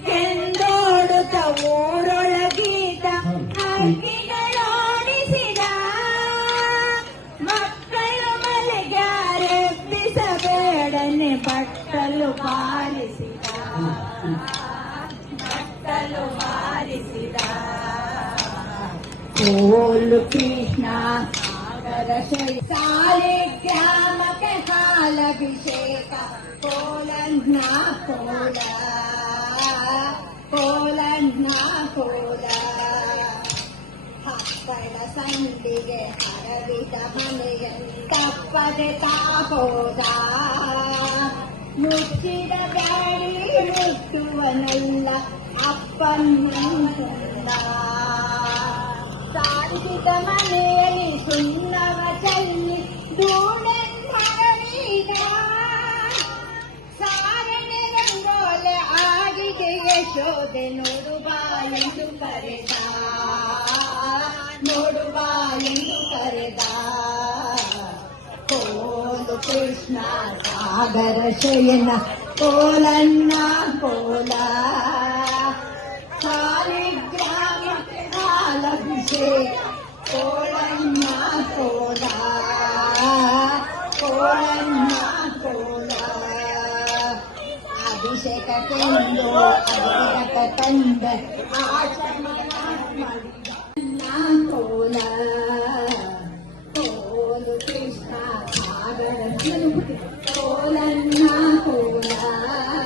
ಬೆಕ್ಕೆಂದೋಡುತ್ತ ಊರೊಳಗೀತ ಹಕ್ಕಿಗಳೋಡಿಸಿದ ಮಕ್ಕಳು ಮಲೆಗಾರೆಬ್ಬಿಸಬೇಡನೆ ಬಟ್ಟಲು ಬಾರಿಸಿದ ಓಲು ಕೃಷ್ಣ ಸಾಲಿಗ್ರಾಮಕ್ಕೆ ಹಾಲಭಿಷೇಕ ಕೋಲನ್ನ ಕೋಲ ಹಪ್ಪಳ ಸಂಡಿಗೆ ಹರವಿದ ಮನೆಯಲ್ಲಿ ತಪ್ಪದೆ ತಾಪೋದ ಮುಚ್ಚಿದ ಬ್ಯಾಡಿ ಮುಟ್ಟುವನಲ್ಲ ಅಪ್ಪನ್ನ ಸಾಧಿಸಿದ ಮನೆಯಲ್ಲಿ ಸುಣ್ಣವ ಚಲ್ಲಿ ಧೂಳೆಂದೀಗ ಸಾರಣೆ ರಂಗೋಲೆ ಆಗಿದೆ ಯಶೋದೆ ನೋಡುವ ಎಂದು ಕರೆದ ಕೋಲು ಕೃಷ್ಣ ಸಾಗರ ಶಯನ ಕೋಲನ್ನ ಕೋಲ ಸಾಲಿಗ್ರಾಮಕ್ಕೆ ಹಾಲಭಿಷೇಕ ಕೋಲನ್ನ ಕೋಲ ಅಭಿಷೇಕಕ್ಕೆಂದು ಅಭಿಷೇಕ ತಂದ ಆಚಮನ ಕೋಲ ಕೋಲು ಕೃಷ್ಣ ಸಾಗರ ಕೋಲನ್ನ